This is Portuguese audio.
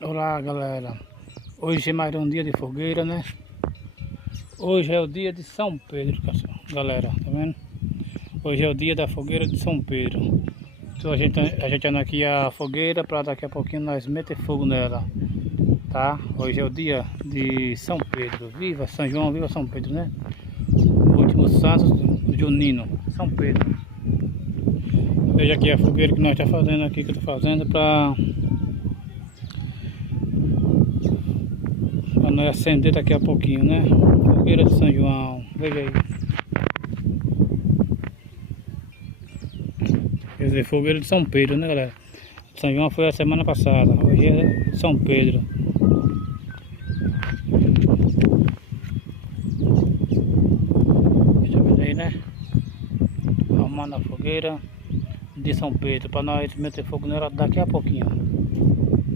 Olá galera, hoje é mais um dia de fogueira, né? Hoje é o dia de São Pedro, galera, tá vendo? Hoje é o dia da fogueira de São Pedro. Então a gente anda aqui a fogueira para daqui a pouquinho nós meter fogo nela, tá? Hoje é o dia de São Pedro, viva São João, viva São Pedro, né? O último santo junino, São Pedro. Veja aqui a fogueira que nós estamos fazendo aqui, que eu tô fazendo para nós acender daqui a pouquinho, né? Fogueira de São João, veja aí. Quer dizer, fogueira de São Pedro, né galera? São João foi a semana passada, hoje é São Pedro. Deixa eu ver aí, né? Arrumando a fogueira de São Pedro, para nós meter fogo nela daqui a pouquinho.